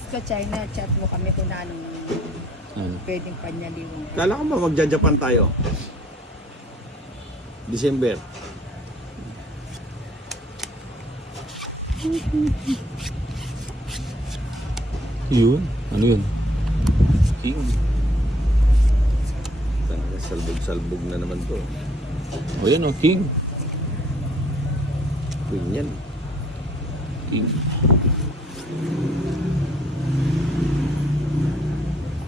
Pasko, China, chat mo kami kung anong Ano? pwedeng panyaliwan. Kala ko ba magja-Japan tayo? December. Yun? Ano yun? King. Talaga salbog-salbog na naman to. O yan o, king. Queen yan. King.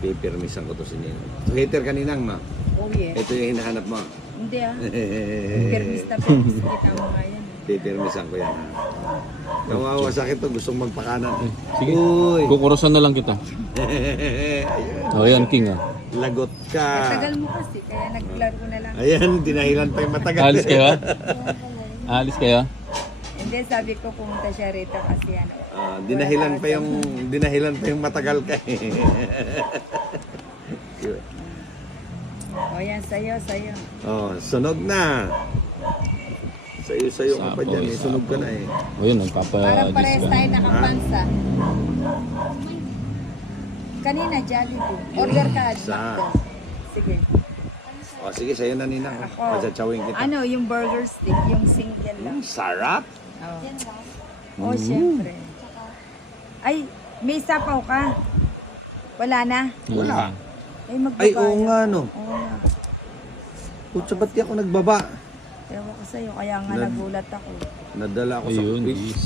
Pipirmisan ko to si Nino. So, hater kaninang, no? Oh, yeah. Ito yung hinahanap mo. Hindi ah. Permis na permis. Kita mo nga yan. Pipirmisan ko yan. Kawawa sa akin to, gustong magpakanan. Sige. Uy! Kukurusan na lang kita. Ayun. O yan, king ah. Lagot ka. Matagal mo kasi, kaya naglaro na lang. Ayan, dinahilan pa yung matagal. Alis kayo ah? Alis kayo ah? Hindi, sabi ko pumunta siya rito kasi ano. Dinahilan pa yung matagal ka. O yan, sayo. Oh, sunog na. Sayo ka pa dyan, eh. Sunog ka na eh. O yun, nagpapa-adjust Parang parehas ka. tayo nakapansa. Kanina, Jollibee. Order ka, Sa- McDo. Sige. O sige, sa'yo na Nina. Ako. Masatsawin kita. Ano, yung burger stick, yung single lang. Sarap. Oh. Oh, syempre. Ay, may sapaw ka. Wala na? Wala. Ay, magbabayad. Ay, oo nga, no. Oo nga. Kutsa, ba't di ako nagbaba? Ewan ko sa'yo, kaya nga Nag- nagulat ako. Nadala ako sa Ayun, quiz. yes.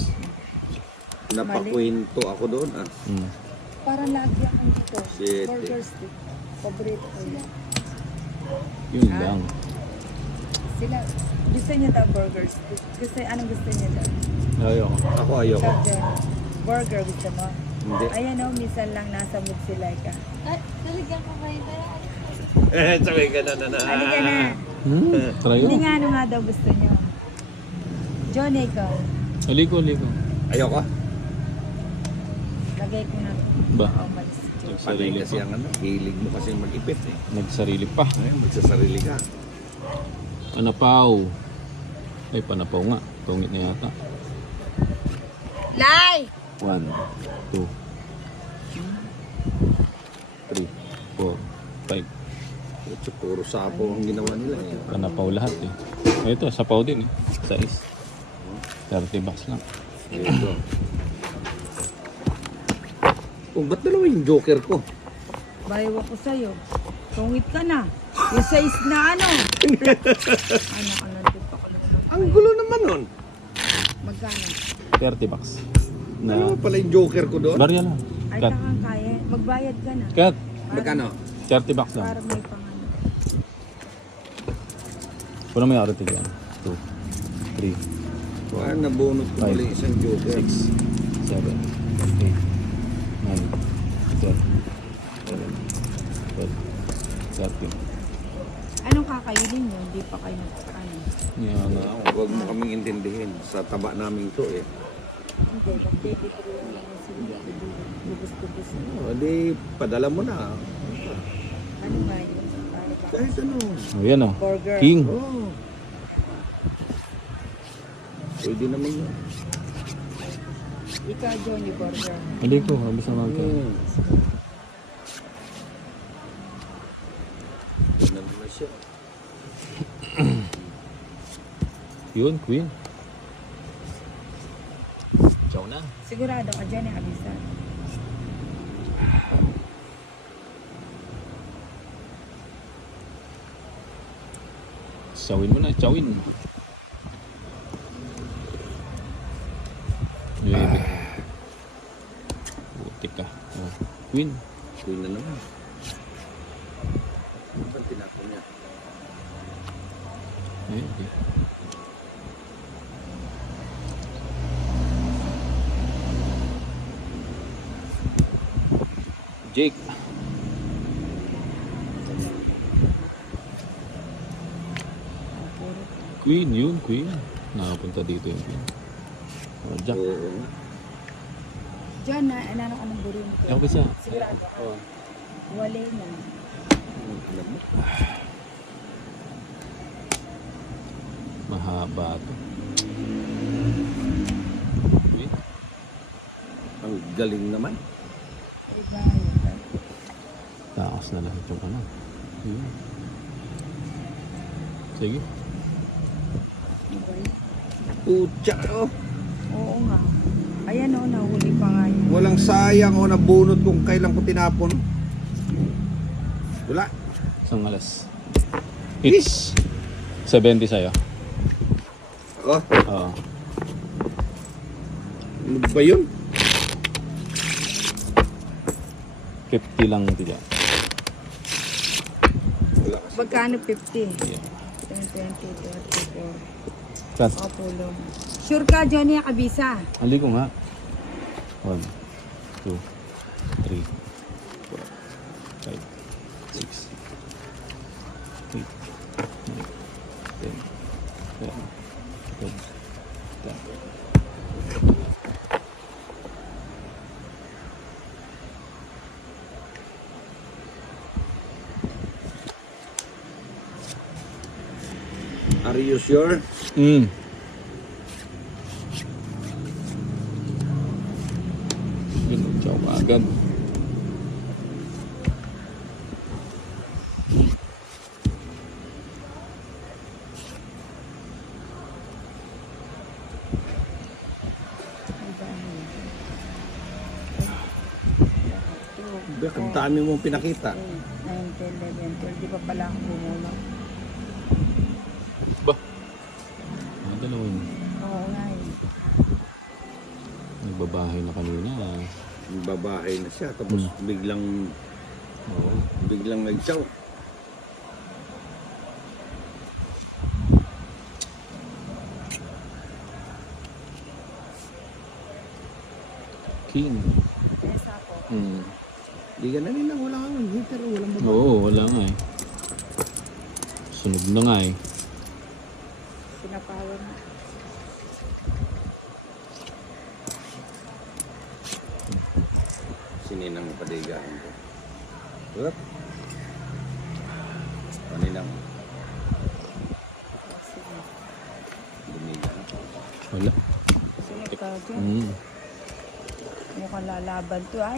Napakwento ako doon. Ah. Hmm. Parang lagi akong dito. Shit. Burger stick. Paborito ko yan. Yun Ah. lang. Sila, gusto niya daw burger stick. Anong gusto niya daw? Ayaw. Ako ayoko. Ikaw, Jen, burger gusto mo? Hindi. Ayan o, minsan lang nasa mood si Laika. Ay, talagang kabayan tayo. Sabay ka na. Halika na. Try Hindi ko. nga ano nga daw gusto niyo. Johnny, ikaw. Aliko. Ayoko. Lagay ko na. Ba? Oh, malis. Panay Nagsarili kasi pa. ang ano. Hilig mo kasi mag-ipit eh. Nagsarili pa. Ayun, magsasarili ka. Panapaw. Ay, panapaw nga. Tungit na yata. Lai! 1, 2, 3, 4, 5. Kutsa, puro sapo ang ginawa nila eh. Panapaw lahat eh. Ito, sapaw din eh. Sais. 30 bucks lang. Ito. Oh, ba't dalawa yung joker ko? Bayaw ako sa'yo. Tungit ka na. Yung size na ano. Nandito ko lang. Ang gulo naman nun. Magkano? 30 bucks. Dalawa Na pala yung joker ko doon. barya lang. Ay, Cut. takang kaya. Magbayad ka na. Cut. Magkano? 30 bucks lang. Parang may pangano. Puno may araw tigyan. 2, 3, Parang nabunot ko pala yung isang joker. 6, 7, 8, 9, 10, 11, 12, 13. Anong kakainin nyo? Hindi pa kayo nagkakain. Yan na. Huwag mo kaming intindihin. Sa taba namin to eh. Hindi, mag-baby ko lang naman sila. Lubos-lubos. O, di, padala mo na. Ano nga yun? Para ba? Kahit ano. Oh, yan oh. Burger. King. Oh. Pwede naman yun. Ikaw, Johnny, burger. Hindi ko. Mabis naman ko. Tignan mo na siya. Yun, queen. Ciao na. Sigurado ka, Johnny, abisa. Chawin mo na. Chawin. Nuebe. Butik ka. Oh. Queen. Queen na naman. Saan tinapon niya? Ayun, okay. Jake. Queen, yun, queen. Nakapunta dito yung queen. Oh, Jack. Oo. John, ano ka ng buro mo? Ako ba siya? Sigurado ka. Oh. Wala na. Alam mo. Mahaba to. Queen. Ang galing naman. Iba yun. Takas na lahat yung ano. Yun. Sige. Iba yun. Putya, oh. Oo nga. Ayan o, nahuli pa nga yun. Walang sayang o nabunot kung kailan ko tinapon. Wala. Isang alas. Hits. 70 sa'yo. Oh, Oo. ano ba yun? 50 lang tila. Wala. Magkano 50? Yeah. 10, 20, 34. Cut. O, pulong. Sure ka, Johnny, kabisa. Ali ko nga. 1, 2, 3, 4, 5, 6, 8, 9, 10, 11, 12, 13. Are you sure? Mm. Yun, chow agad. Iba yun. Bek, ang dami mong pinakita. 8, 9, 10, 11, 12. Di pa pala ako bumulong. Ba? Ang dalawa yun. Oo nga eh. Nagbabahay na kanina. Yung babae na siya, tapos biglang Oo. nagsaw. King. Kesa po. Mm. Di ka na nila, wala kang heater, walang babae. Oo, wala nga eh. Sunog na nga eh. Sinapawan na. Sininang padigahan ko. What? Kaninang Sige. bumiga. Wala. Sunod ka dyan. Mm. Mukhang lalaban to. Ay,